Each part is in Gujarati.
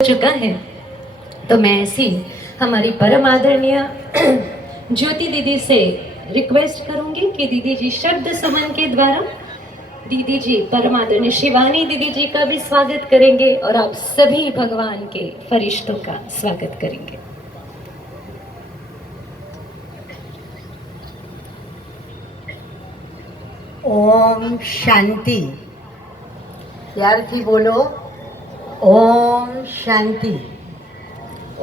चुका है। तो मैं ऐसी हमारी परम आदरणीय ज्योति दीदी से रिक्वेस्ट करूंगी कि दीदी जी शब्द समन के द्वारा दीदी जी परम आदरणीय शिवानी दीदी जी का भी स्वागत करेंगे और आप सभी भगवान के फरिश्तों का स्वागत करेंगे। ओम शांति। प्यारથી બોલો ओम शांति,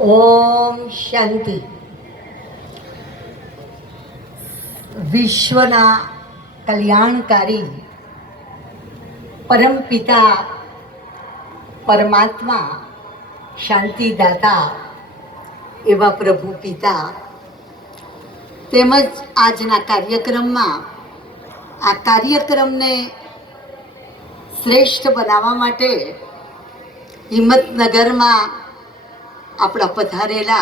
ओम शांति। विश्वना कल्याणकारी परम पिता परमात्मा शांतिदाता एवा प्रभु पिता તેમજ આજના કાર્યક્રમમાં આ કાર્યક્રમને શ્રેષ્ઠ બનાવવા માટે હિંમતનગરમાં આપણા પધારેલા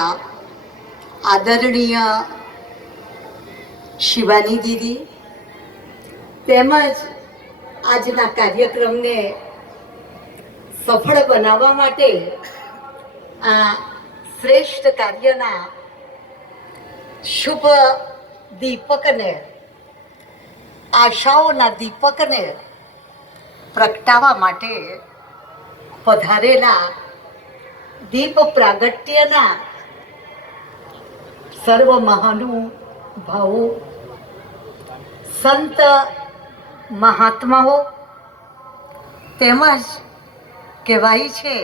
આદરણીય શિવાની દીદી તેમજ આજના કાર્યક્રમને સફળ બનાવવા માટે આ શ્રેષ્ઠ કાર્યના શુભ દીપકને આશાઓના દીપકને પ્રગટાવવા માટે પધારેલા દીપ પ્રાગટ્યના સર્વ મહાનુભાવો સંત મહાત્માઓ તેમજ કહેવાય છે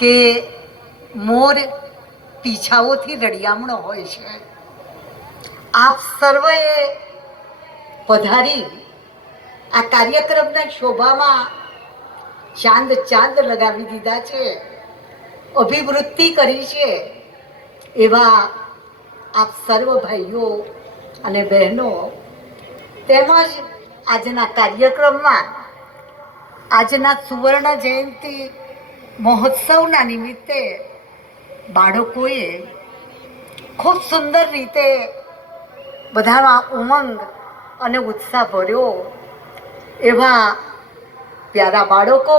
કે મોર પીછાઓથી રળિયામણો હોય છે। આપ સર્વએ પધારી આ કાર્યક્રમના શોભામાં ચાંદ લગાવી દીધા છે, અભિવૃદ્ધિ કરી છે। એવા આપ સર્વ ભાઈઓ અને બહેનો તેમજ આજના કાર્યક્રમમાં આજના સુવર્ણ જયંતિ મહોત્સવના નિમિત્તે બાળકોએ ખૂબ સુંદર રીતે બધામાં ઉમંગ અને ઉત્સાહ ભર્યો। એવા પ્યારા બાળકો